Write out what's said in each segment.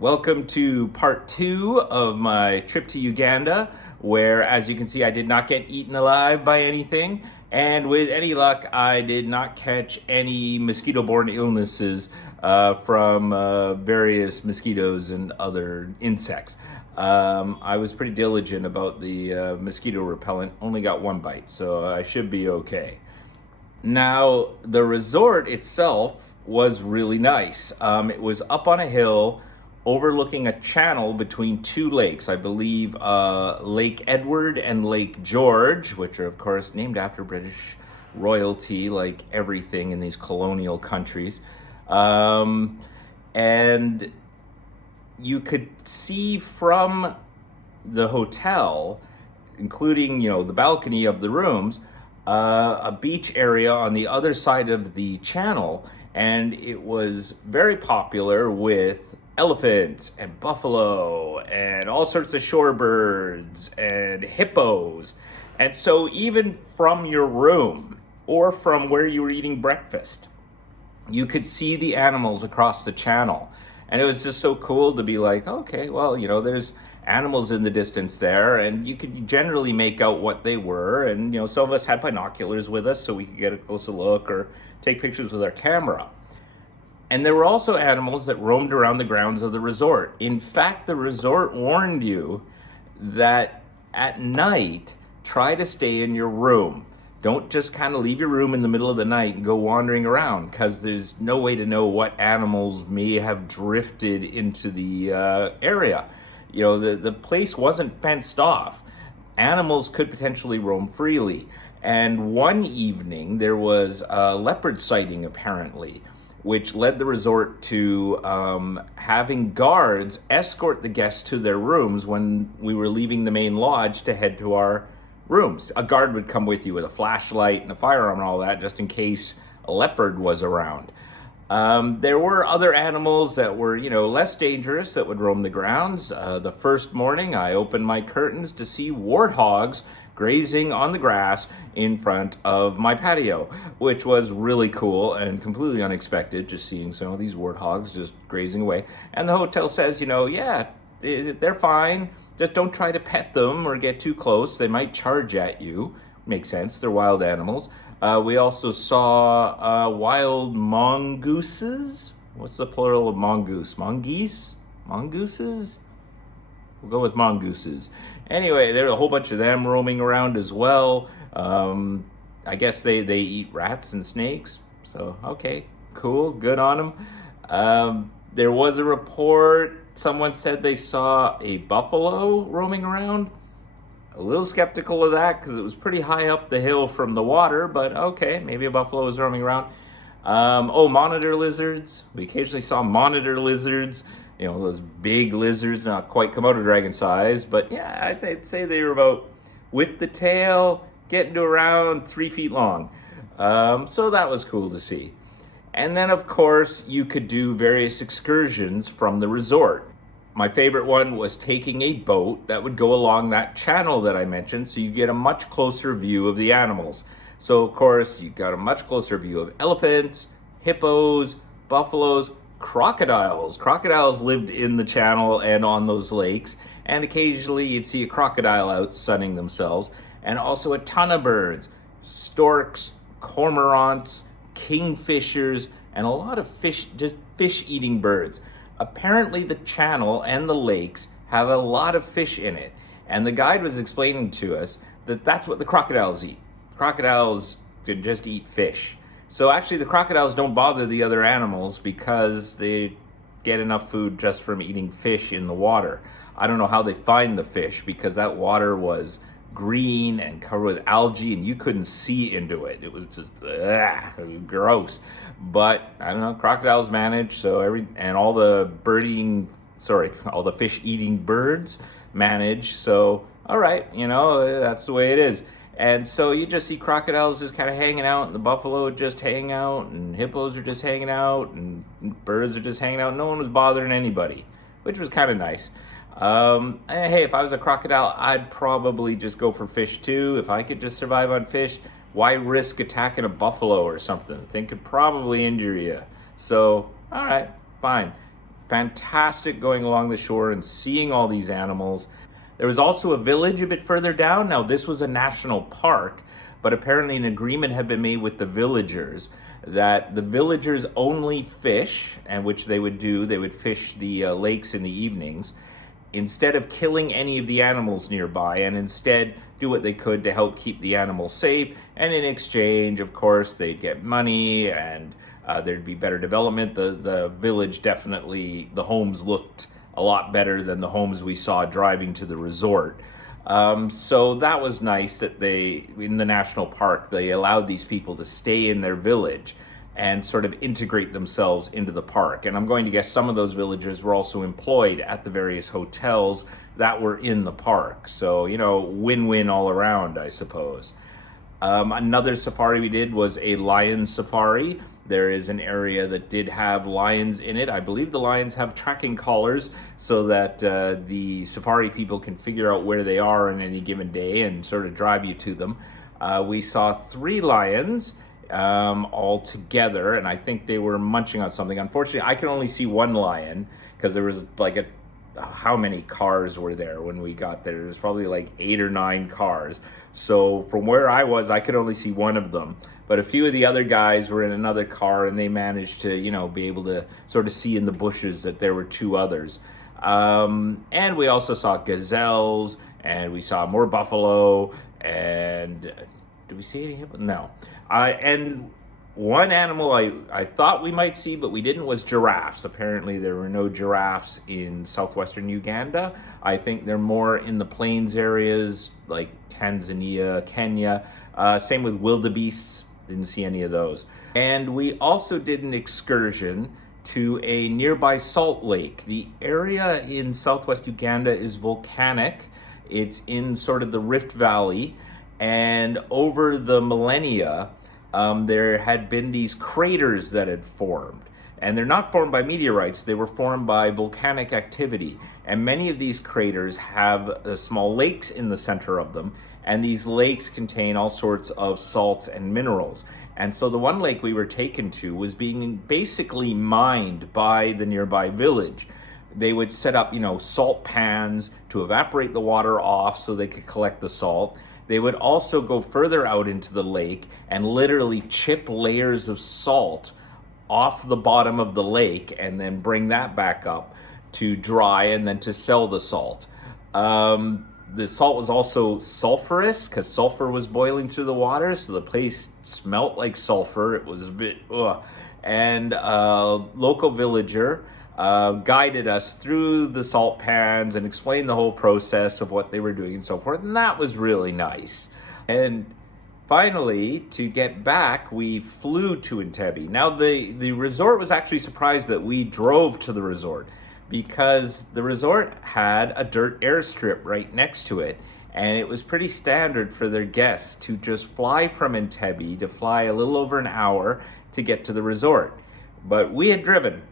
Welcome to part 2 of my trip to Uganda, where, as you can see, I did not get eaten alive by anything. And with any luck, I did not catch any mosquito-borne illnesses from various mosquitoes and other insects. I was pretty diligent about the mosquito repellent, only got one bite, so I should be okay. Now, the resort itself was really nice. It was up on a hill overlooking a channel between two lakes, I believe Lake Edward and Lake George, which are, of course, named after British royalty, like everything in these colonial countries. And you could see from the hotel, including, the balcony of the rooms, a beach area on the other side of the channel, and it was very popular with elephants and buffalo and all sorts of shorebirds and hippos. And so even from your room or from where you were eating breakfast, you could see the animals across the channel. And it was just so cool to be like, okay, well, there's animals in the distance there, and you could generally make out what they were. And, some of us had binoculars with us so we could get a closer look or take pictures with our camera. And there were also animals that roamed around the grounds of the resort. In fact, the resort warned you that at night, try to stay in your room. Don't just kind of leave your room in the middle of the night and go wandering around, because there's no way to know what animals may have drifted into the area. The place wasn't fenced off. Animals could potentially roam freely. And one evening, there was a leopard sighting, apparently, which led the resort to having guards escort the guests to their rooms when we were leaving the main lodge to head to our rooms. A guard would come with you with a flashlight and a firearm and all that, just in case a leopard was around. There were other animals that were, less dangerous that would roam the grounds. The first morning, I opened my curtains to see warthogs grazing on the grass in front of my patio, which was really cool and completely unexpected, just seeing some of these warthogs just grazing away. And the hotel says, yeah, they're fine. Just don't try to pet them or get too close. They might charge at you. Makes sense. They're wild animals. We also saw wild mongooses. What's the plural of mongoose? Mongoose? Mongooses? We'll go with mongooses. Anyway, there are a whole bunch of them roaming around as well. I guess they eat rats and snakes. So, okay, cool, good on them. There was a report, someone said they saw a buffalo roaming around. A little skeptical of that because it was pretty high up the hill from the water, but okay, maybe a buffalo was roaming around. Monitor lizards. We occasionally saw monitor lizards. Those big lizards, not quite Komodo dragon size, but yeah, I'd say they were about, with the tail, getting to around 3 feet long. So that was cool to see. And then, of course, you could do various excursions from the resort. My favorite one was taking a boat that would go along that channel that I mentioned, so you get a much closer view of the animals. So, of course, you got a much closer view of elephants, hippos, buffaloes, crocodiles. Crocodiles lived in the channel and on those lakes, and occasionally you'd see a crocodile out sunning themselves, and also a ton of birds, storks, cormorants, kingfishers, and a lot of fish, just fish-eating birds. Apparently the channel and the lakes have a lot of fish in it, and the guide was explaining to us that that's what the crocodiles eat. Crocodiles could just eat fish. So actually the crocodiles don't bother the other animals because they get enough food just from eating fish in the water. I don't know how they find the fish because that water was green and covered with algae and you couldn't see into it. It was just it was gross. But I don't know, crocodiles manage, so all the fish eating birds manage. So all right, that's the way it is. And so you just see crocodiles just kind of hanging out, and the buffalo would just hang out, and hippos are just hanging out, and birds are just hanging out. No one was bothering anybody, which was kind of nice. And hey, if I was a crocodile, I'd probably just go for fish too. If I could just survive on fish, why risk attacking a buffalo or something? They could probably injure you. So, all right, fine. fantastic going along the shore and seeing all these animals. There was also a village a bit further down. Now, this was a national park, but apparently an agreement had been made with the villagers that the villagers only fish, and which they would do, they would fish the lakes in the evenings, instead of killing any of the animals nearby, and instead do what they could to help keep the animals safe. And in exchange, of course, they'd get money, and there'd be better development. The village definitely, the homes looked a lot better than the homes we saw driving to the resort. So that was nice that they, in the national park, they allowed these people to stay in their village and sort of integrate themselves into the park. And I'm going to guess some of those villagers were also employed at the various hotels that were in the park. So, win-win all around, I suppose. Another safari we did was a lion safari. There is an area that did have lions in it. I believe the lions have tracking collars so that the safari people can figure out where they are on any given day and sort of drive you to them. We saw 3 lions all together, and I think they were munching on something. Unfortunately, I could only see one lion because there was how many cars were there when we got there? There was probably like 8 or 9 cars. So from where I was, I could only see one of them. But a few of the other guys were in another car, and they managed to, be able to sort of see in the bushes that there were 2 others. And we also saw gazelles, and we saw more buffalo, and did we see any hippo? No. And one animal I thought we might see, but we didn't, was giraffes. Apparently there were no giraffes in southwestern Uganda. I think they're more in the plains areas like Tanzania, Kenya. Same with wildebeests. Didn't see any of those. And we also did an excursion to a nearby salt lake. The area in southwest Uganda is volcanic. It's in sort of the Rift Valley. And over the millennia, there had been these craters that had formed. And they're not formed by meteorites, they were formed by volcanic activity. And many of these craters have small lakes in the center of them. And these lakes contain all sorts of salts and minerals. And so the one lake we were taken to was being basically mined by the nearby village. They would set up, salt pans to evaporate the water off so they could collect the salt. They would also go further out into the lake and literally chip layers of salt off the bottom of the lake and then bring that back up to dry and then to sell the salt. The salt was also sulfurous because sulfur was boiling through the water, so the place smelt like sulfur. It was a bit, And a local villager guided us through the salt pans and explained the whole process of what they were doing and so forth, and that was really nice. And finally, to get back, we flew to Entebbe. Now, the resort was actually surprised that we drove to the resort because the resort had a dirt airstrip right next to it, and it was pretty standard for their guests to just fly from Entebbe, to fly a little over an hour to get to the resort. But we had driven,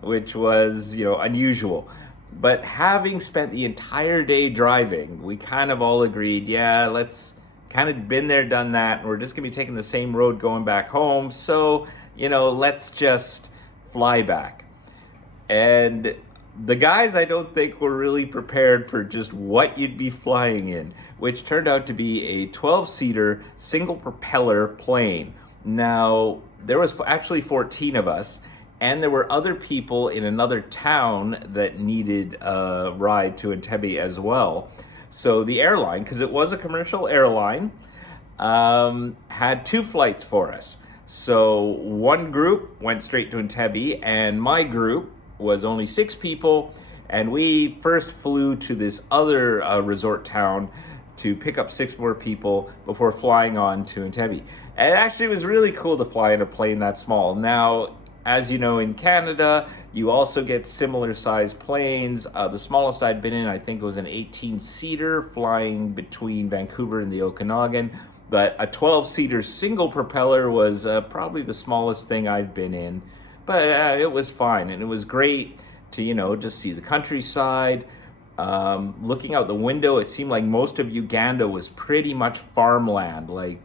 which was, unusual. But having spent the entire day driving, we kind of all agreed, let's kind of been there, done that, and we're just gonna be taking the same road going back home, so, let's just fly back. And the guys, I don't think, were really prepared for just what you'd be flying in, which turned out to be a 12-seater single propeller plane. Now, there was actually 14 of us, and there were other people in another town that needed a ride to Entebbe as well. So the airline, because it was a commercial airline, had 2 flights for us. So one group went straight to Entebbe, and my group was only 6 people, and we first flew to this other resort town to pick up 6 more people before flying on to Entebbe. And it actually was really cool to fly in a plane that small. Now, as you know, in Canada, you also get similar sized planes. The smallest I'd been in, I think, was an 18-seater flying between Vancouver and the Okanagan. But a 12-seater single propeller was probably the smallest thing I've been in. But it was fine, and it was great to, just see the countryside. Looking out the window, it seemed like most of Uganda was pretty much farmland. Like,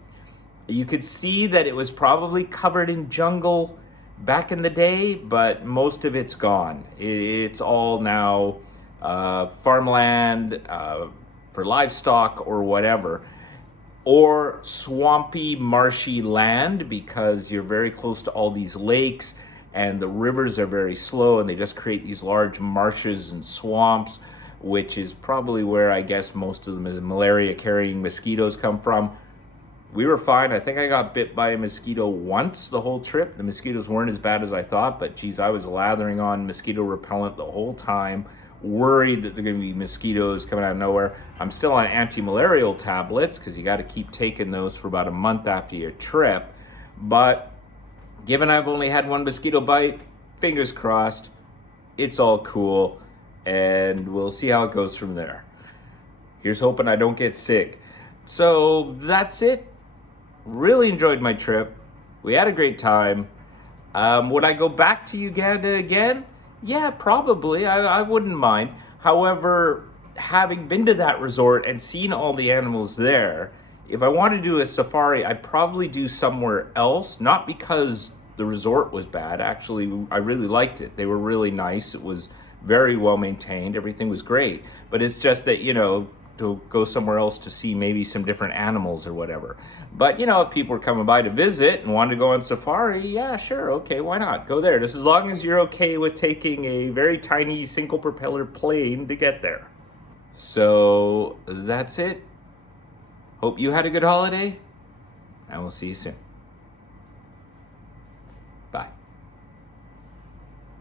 you could see that it was probably covered in jungle, back in the day, but most of it's gone. It's all now farmland for livestock or whatever, or swampy, marshy land because you're very close to all these lakes and the rivers are very slow and they just create these large marshes and swamps, which is probably where I guess most of the malaria carrying mosquitoes come from. We were fine. I think I got bit by a mosquito once the whole trip. The mosquitoes weren't as bad as I thought, but geez, I was lathering on mosquito repellent the whole time, worried that there are going to be mosquitoes coming out of nowhere. I'm still on anti-malarial tablets because you got to keep taking those for about a month after your trip. But given I've only had one mosquito bite, fingers crossed, it's all cool, and we'll see how it goes from there. Here's hoping I don't get sick. So that's it. Really enjoyed my trip. We had a great time. Would I go back to Uganda again? Yeah, probably. I wouldn't mind. However, having been to that resort and seen all the animals there, if I want to do a safari, I'd probably do somewhere else. Not because the resort was bad. Actually, I really liked it. They were really nice. It was very well maintained. Everything was great. But it's just that, to go somewhere else to see maybe some different animals or whatever. But, if people are coming by to visit and wanted to go on safari, yeah, sure, okay, why not? Go there, just as long as you're okay with taking a very tiny single propeller plane to get there. So that's it. Hope you had a good holiday, and we'll see you soon.